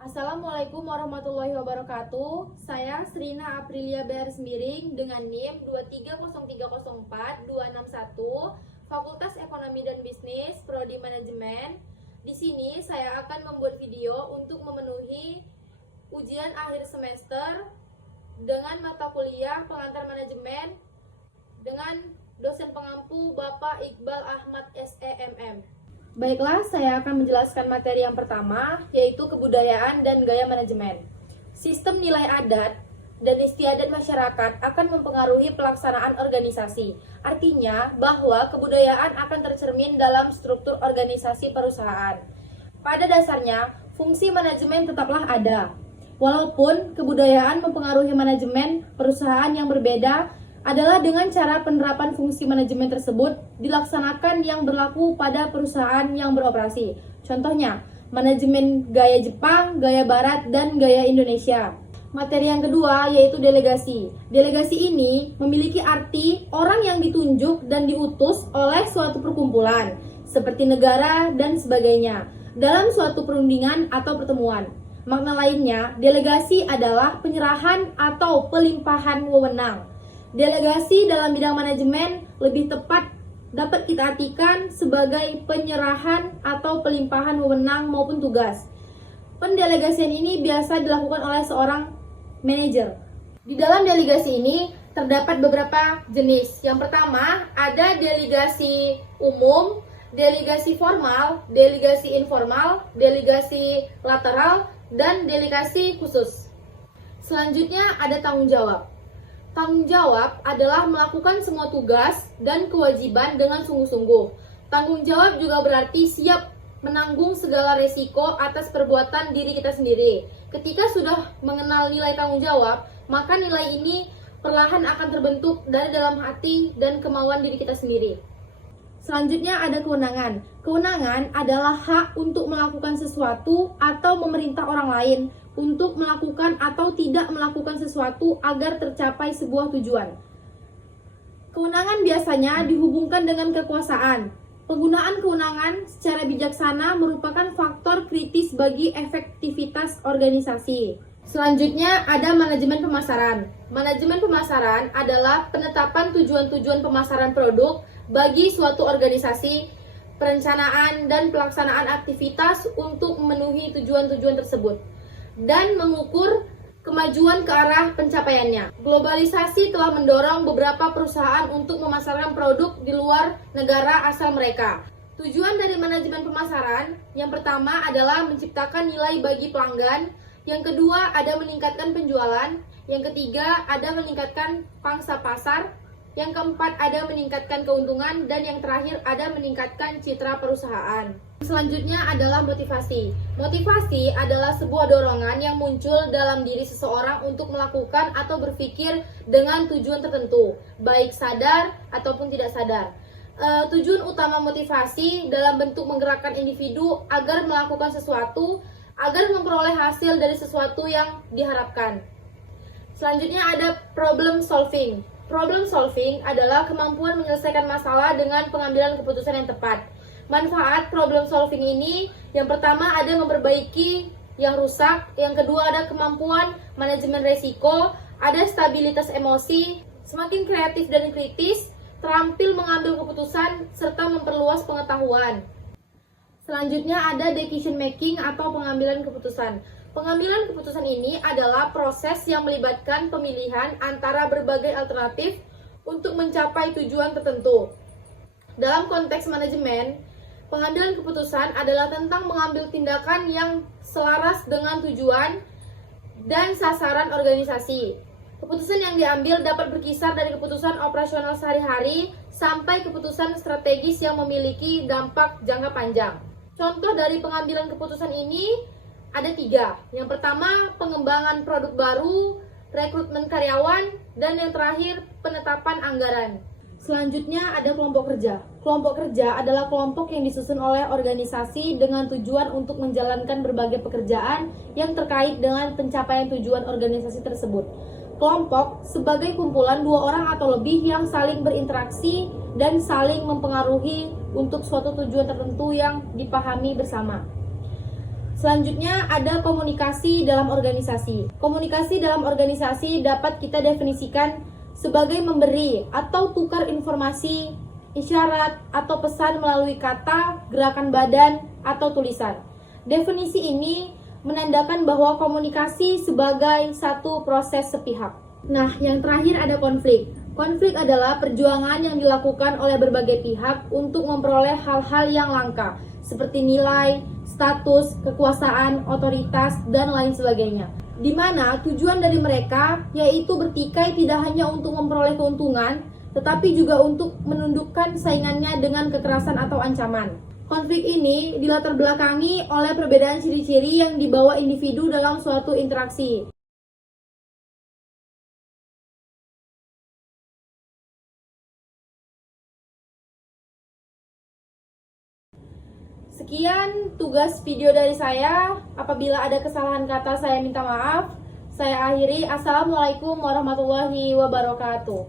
Assalamualaikum warahmatullahi wabarakatuh. Saya Srina Aprilia Bearis Miring dengan NIM 230304261, Fakultas Ekonomi dan Bisnis, Prodi Manajemen. Di sini saya akan membuat video untuk memenuhi ujian akhir semester dengan mata kuliah Pengantar Manajemen dengan dosen pengampu Bapak Iqbal Ahmad SEMM. Baiklah, saya akan menjelaskan materi yang pertama, yaitu kebudayaan dan gaya manajemen. Sistem nilai adat dan istiadat masyarakat akan mempengaruhi pelaksanaan organisasi. Artinya bahwa kebudayaan akan tercermin dalam struktur organisasi perusahaan. Pada dasarnya, fungsi manajemen tetaplah ada. Walaupun kebudayaan mempengaruhi manajemen perusahaan yang berbeda, adalah dengan cara penerapan fungsi manajemen tersebut dilaksanakan yang berlaku pada perusahaan yang beroperasi. Contohnya, manajemen gaya Jepang, gaya Barat, dan gaya Indonesia. Materi yang kedua yaitu delegasi. Delegasi ini memiliki arti orang yang ditunjuk dan diutus oleh suatu perkumpulan, seperti negara dan sebagainya, dalam suatu perundingan atau pertemuan. Makna lainnya, delegasi adalah penyerahan atau pelimpahan wewenang. Delegasi dalam bidang manajemen lebih tepat dapat kita artikan sebagai penyerahan atau pelimpahan wewenang maupun tugas. Pendelegasian ini biasa dilakukan oleh seorang manajer. Di dalam delegasi ini terdapat beberapa jenis. Yang pertama, ada delegasi umum, delegasi formal, delegasi informal, delegasi lateral, dan delegasi khusus. Selanjutnya ada tanggung jawab. Tanggung jawab adalah melakukan semua tugas dan kewajiban dengan sungguh-sungguh. Tanggung jawab juga berarti siap menanggung segala resiko atas perbuatan diri kita sendiri. Ketika sudah mengenal nilai tanggung jawab, maka nilai ini perlahan akan terbentuk dari dalam hati dan kemauan diri kita sendiri. Selanjutnya ada kewenangan. Kewenangan adalah hak untuk melakukan sesuatu atau memerintah orang lain untuk melakukan atau tidak melakukan sesuatu agar tercapai sebuah tujuan. Kewenangan biasanya dihubungkan dengan kekuasaan. Penggunaan kewenangan secara bijaksana merupakan faktor kritis bagi efektivitas organisasi. Selanjutnya ada manajemen pemasaran. Manajemen pemasaran adalah penetapan tujuan-tujuan pemasaran produk bagi suatu organisasi, perencanaan dan pelaksanaan aktivitas untuk memenuhi tujuan-tujuan tersebut, dan mengukur kemajuan ke arah pencapaiannya. Globalisasi telah mendorong beberapa perusahaan untuk memasarkan produk di luar negara asal mereka. Tujuan dari manajemen pemasaran yang pertama adalah menciptakan nilai bagi pelanggan, yang kedua ada meningkatkan penjualan, yang ketiga ada meningkatkan pangsa pasar, yang keempat ada meningkatkan keuntungan, dan yang terakhir ada meningkatkan citra perusahaan. Selanjutnya adalah motivasi. Motivasi adalah sebuah dorongan yang muncul dalam diri seseorang untuk melakukan atau berpikir dengan tujuan tertentu, baik sadar ataupun tidak sadar. Tujuan utama motivasi dalam bentuk menggerakkan individu agar melakukan sesuatu, agar memperoleh hasil dari sesuatu yang diharapkan. Selanjutnya ada problem solving. Problem solving adalah kemampuan menyelesaikan masalah dengan pengambilan keputusan yang tepat. Manfaat problem solving ini, yang pertama ada memperbaiki yang rusak, yang kedua ada kemampuan manajemen resiko, ada stabilitas emosi, semakin kreatif dan kritis, terampil mengambil keputusan, serta memperluas pengetahuan. Selanjutnya ada decision making atau pengambilan keputusan. Pengambilan keputusan ini adalah proses yang melibatkan pemilihan antara berbagai alternatif untuk mencapai tujuan tertentu. Dalam konteks manajemen, pengambilan keputusan adalah tentang mengambil tindakan yang selaras dengan tujuan dan sasaran organisasi. Keputusan yang diambil dapat berkisar dari keputusan operasional sehari-hari sampai keputusan strategis yang memiliki dampak jangka panjang. Contoh dari pengambilan keputusan ini ada 3. Yang pertama, pengembangan produk baru, rekrutmen karyawan, dan yang terakhir, penetapan anggaran. Selanjutnya ada kelompok kerja. Kelompok kerja adalah kelompok yang disusun oleh organisasi dengan tujuan untuk menjalankan berbagai pekerjaan yang terkait dengan pencapaian tujuan organisasi tersebut. Kelompok sebagai kumpulan 2 orang atau lebih yang saling berinteraksi dan saling mempengaruhi untuk suatu tujuan tertentu yang dipahami bersama. Selanjutnya ada komunikasi dalam organisasi. Komunikasi dalam organisasi dapat kita definisikan sebagai memberi atau tukar informasi, isyarat, atau pesan melalui kata, gerakan badan, atau tulisan. Definisi ini menandakan bahwa komunikasi sebagai satu proses sepihak. Nah, yang terakhir ada konflik. Konflik adalah perjuangan yang dilakukan oleh berbagai pihak untuk memperoleh hal-hal yang langka, seperti nilai, status, kekuasaan, otoritas, dan lain sebagainya. Di mana tujuan dari mereka yaitu bertikai tidak hanya untuk memperoleh keuntungan, tetapi juga untuk menundukkan saingannya dengan kekerasan atau ancaman. Konflik ini dilatar belakangi oleh perbedaan ciri-ciri yang dibawa individu dalam suatu interaksi. Sekian tugas video dari saya. Apabila ada kesalahan kata, saya minta maaf. Saya akhiri. Assalamualaikum warahmatullahi wabarakatuh.